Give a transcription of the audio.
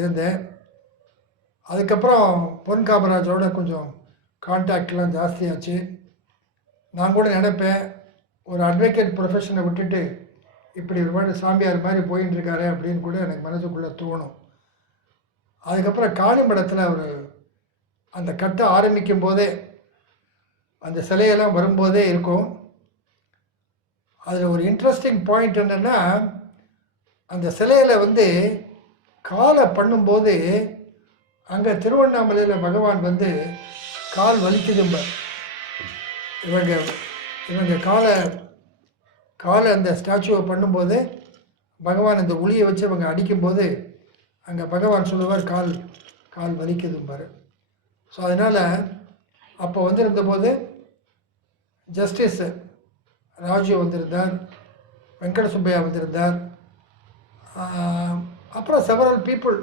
இருந்தேன். அதுக்கப்புறம் பொன் காமராஜோட கொஞ்சம் கான்டாக்ட்லாம் ஜாஸ்தியாச்சு. நான் கூட நினைப்பேன், ஒரு அட்வொகேட் ப்ரொஃபஷனை விட்டுட்டு இப்படி ஒரு மாதிரி சாமியார் மாதிரி போயின்னு இருக்காரு அப்படின்னு கூட எனக்கு மனசுக்குள்ளே தோணும். அதுக்கப்புறம் காணிமடத்தில் அவர் அந்த கட்ட ஆரம்பிக்கும் போதே, அந்த சிலையெல்லாம் வரும்போதே இருக்கும். அதில் ஒரு இன்ட்ரெஸ்டிங் பாயிண்ட் என்னென்னா, அந்த சிலையில் வந்து காலை பண்ணும்போது அங்கே திருவண்ணாமலையில் பகவான் வந்து கால் வலிக்குதும்ப. இவங்க இவங்க காலை அந்த ஸ்டாச்சுவை பண்ணும்போது பகவான் அந்த உளியை வச்சு அவங்க அடிக்கும்போது அங்கே பகவான் சொல்லுவார் கால் வலிக்குதும்பார். ஸோ அதனால் அப்போ வந்திருந்தபோது ஜஸ்டிஸ் ராஜு வந்திருந்தார், வெங்கட சுப்பையா வந்திருந்தார், அப்புறம் செவரல் பீப்புள்